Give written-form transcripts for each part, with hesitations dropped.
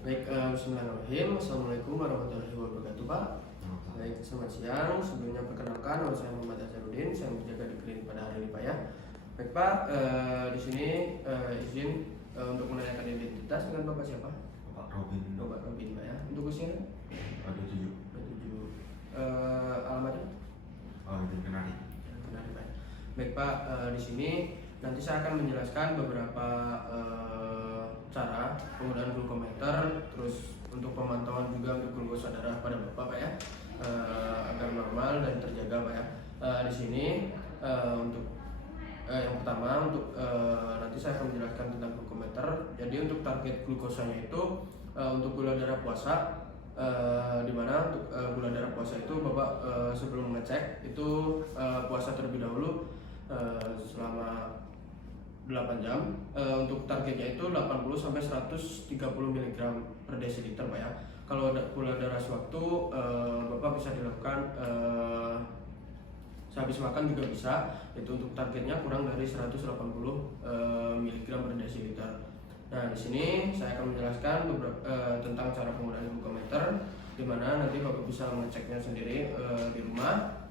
Baik, bismillahirrahmanirrahim. Assalamualaikum warahmatullahi wabarakatuh, Pak. Baik, selamat siang. Sebelumnya perkenalkan, nama saya Muhammad Azharuddin. Saya menjaga di klinik pada hari ini, Pak ya. Baik, Pak. Di sini izin untuk menanyakan identitas dengan Bapak siapa? Pak Robin. Bapak Robin, Pak ya. Untuk usia? Ada 7. 27. Alamatnya? Izin kenali. Kenal, Pak. Baik, Pak. Di sini nanti saya akan menjelaskan beberapa cara penggunaan glukometer, terus untuk pemantauan juga untuk glukosa darah pada Bapak, Pak ya, agar normal dan terjaga, Pak ya. Di sini untuk yang pertama untuk nanti saya akan menjelaskan tentang glukometer. Jadi untuk target glukosanya itu untuk gula darah puasa, di mana untuk gula darah puasa itu Bapak sebelum mengecek itu puasa terlebih dahulu selama 8 jam. Untuk targetnya itu 80 sampai 130 mg per desiliter, Pak ya. Kalau gula darah sewaktu Bapak bisa dilakukan sehabis makan juga bisa. Itu untuk targetnya kurang dari 180 mg per desiliter. Nah, di sini saya akan menjelaskan tentang cara penggunaan glukometer, di mana nanti Bapak bisa mengeceknya sendiri di rumah.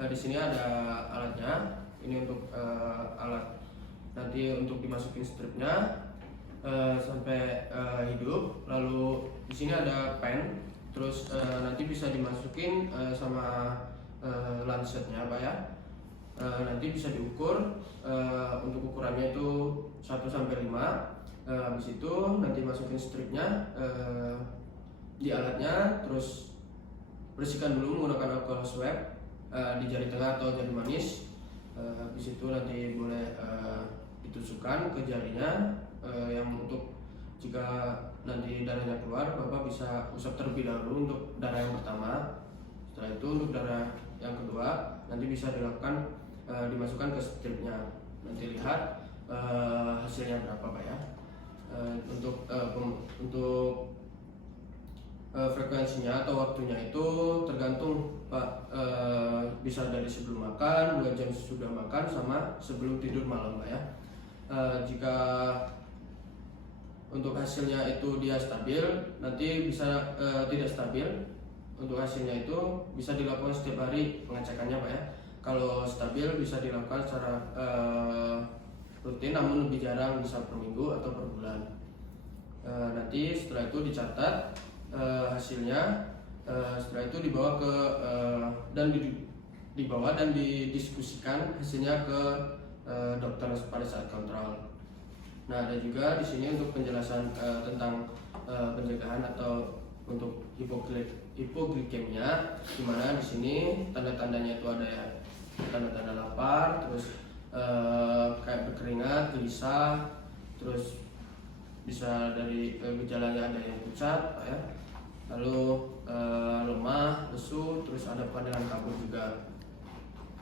Di sini ada alatnya. Ini untuk alat nanti untuk dimasukin stripnya sampai hidup. Lalu di sini ada pen, terus nanti bisa dimasukin sama lancetnya, Pak ya. Nanti bisa diukur, untuk ukurannya itu 1 sampai 5. Habis itu nanti masukin stripnya di alatnya, terus bersihkan dulu menggunakan alkohol swab di jari tengah atau jari manis. Habis itu nanti boleh ditusukkan ke jarinya, yang untuk jika nanti darahnya keluar, Bapak bisa usap terlebih dahulu untuk darah yang pertama. Setelah itu untuk darah yang kedua nanti bisa dilakukan dimasukkan ke stripnya. Nanti lihat hasilnya berapa, Pak ya. Untuk frekuensinya atau waktunya itu tergantung, Pak. Bisa dari sebelum makan, 2 jam sesudah makan, sama sebelum tidur malam, Pak ya. Jika untuk hasilnya itu dia stabil, nanti bisa tidak stabil. Untuk hasilnya itu bisa dilakukan setiap hari pengecekannya, Pak ya. Kalau stabil bisa dilakukan secara rutin, namun lebih jarang, bisa per minggu atau per bulan. Nanti setelah itu dicatat hasilnya. Setelah itu dibawa ke dibawa dan didiskusikan hasilnya ke dokter pada saat kontrol. Nah, ada juga di sini untuk penjelasan tentang pencegahan atau untuk hipoglikemia, di mana di sini tanda-tandanya itu ada ya, tanda-tanda lapar, terus kayak berkeringat, gelisah, terus bisa dari gejalanya ada yang pucat, Pak ya. Lalu lemah, lesu, terus ada pandangan kabur juga.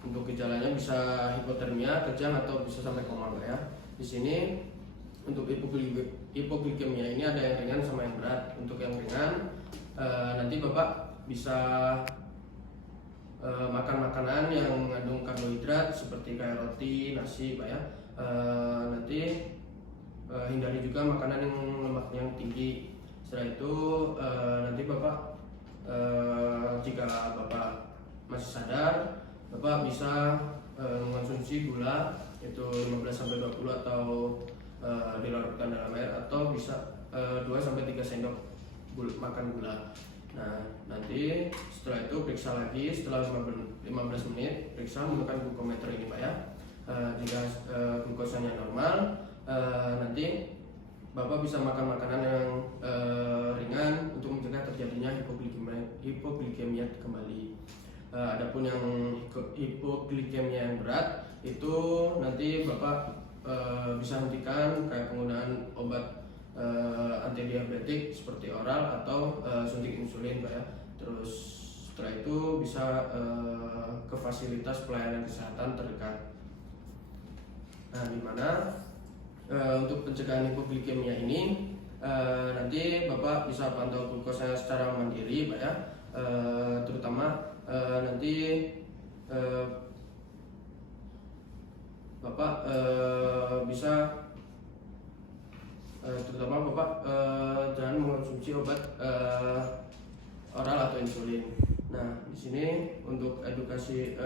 Untuk gejalanya bisa hipotermia, kejang, atau bisa sampai koma, Pak ya. Di sini untuk hipoglikemia ini ada yang ringan sama yang berat. Untuk yang ringan nanti Bapak bisa makan makanan yang mengandung karbohidrat seperti kayak roti, nasi, Pak ya. Nanti hindari juga makanan yang lemaknya yang tinggi. Setelah itu nanti Bapak jika Bapak masih sadar, Bapak bisa mengonsumsi gula itu 15-20 atau dilarutkan dalam air, atau bisa 2-3 sendok makan gula. Nah, nanti setelah itu periksa lagi setelah 15 menit, periksa menggunakan glukometer ini, Pak ya. Jika glukosanya normal, nanti Bapak bisa makan makanan yang ringan untuk mencegah terjadinya hipoglikemia kembali. Adapun yang hipoglikemia yang berat itu nanti Bapak bisa hentikan kayak penggunaan obat antidiabetik seperti oral atau suntik insulin, Pak ya. Terus setelah itu bisa ke fasilitas pelayanan kesehatan terdekat. Nah, di mana untuk pencegahan hipoglikemia ini nanti Bapak bisa pantau glukosanya secara mandiri, Pak ya. Terutama nanti Bapak bisa terutama Bapak jangan mengkonsumsi obat oral atau insulin. Nah, di sini untuk edukasi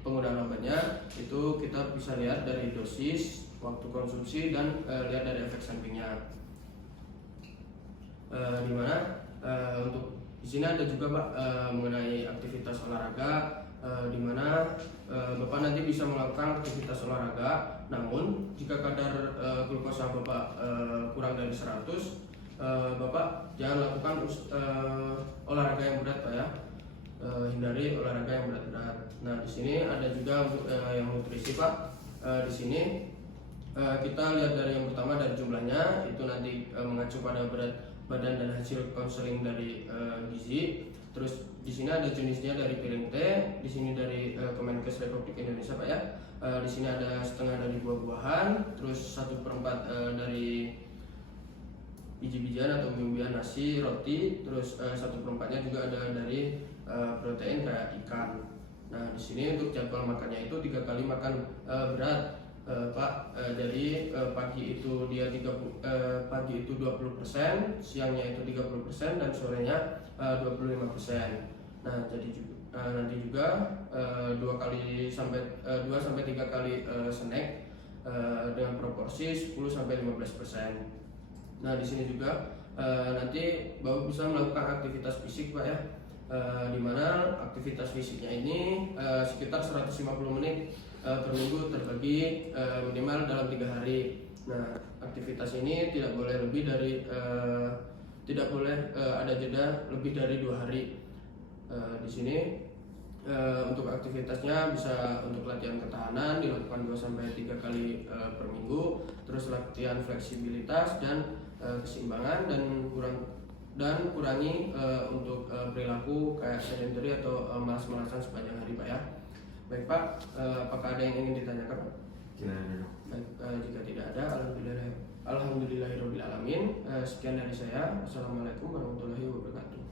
penggunaan obatnya itu kita bisa lihat dari dosis, waktu konsumsi, dan lihat dari efek sampingnya. Dimana untuk di sini ada juga Pak mengenai aktivitas olahraga, dimana Bapak nanti bisa melakukan aktivitas olahraga, namun jika kadar glukosa Bapak kurang dari 100, Bapak jangan lakukan olahraga yang berat Pak ya. Hindari olahraga yang berat-berat. Nah, di sini ada juga untuk yang nutrisi Pak. Di sini kita lihat dari yang pertama dari jumlahnya, itu nanti mengacu pada berat badan dan hasil konseling dari gizi. Terus di sini ada jenisnya dari piring teh, di sini dari Kemenkes Republik Indonesia Pak ya. Di sini ada setengah dari buah-buahan, terus 1/4 dari biji-bijian atau umbi-umbian, nasi, roti, terus 1/4-nya juga ada dari protein kayak ikan. Nah, di sini untuk jadwal makannya itu 3 kali makan berat Pak. Jadi pagi itu 20%, siangnya itu 30%, dan sorenya 25%. Nah, jadi nanti juga 2 sampai 3 kali snack dengan proporsi 10-15%. Nah, di sini juga nanti Bapak bisa melakukan aktivitas fisik Pak ya, di mana aktivitas fisiknya ini sekitar 150 menit per minggu terbagi minimal dalam 3 hari. Nah, aktivitas ini tidak boleh ada jeda lebih dari 2 hari. Di sini untuk aktivitasnya bisa untuk latihan ketahanan dilakukan 2-3 kali per minggu, terus latihan fleksibilitas dan keseimbangan, dan kurangi untuk perilaku kayak sedentary atau malas-malasan sepanjang hari Pak ya. Baik Pak, apakah ada yang ingin ditanyakan Pak? Tidak ada dok. Baik, jika tidak ada, alhamdulillahirobbilalamin. Sekian dari saya. Assalamualaikum warahmatullahi wabarakatuh.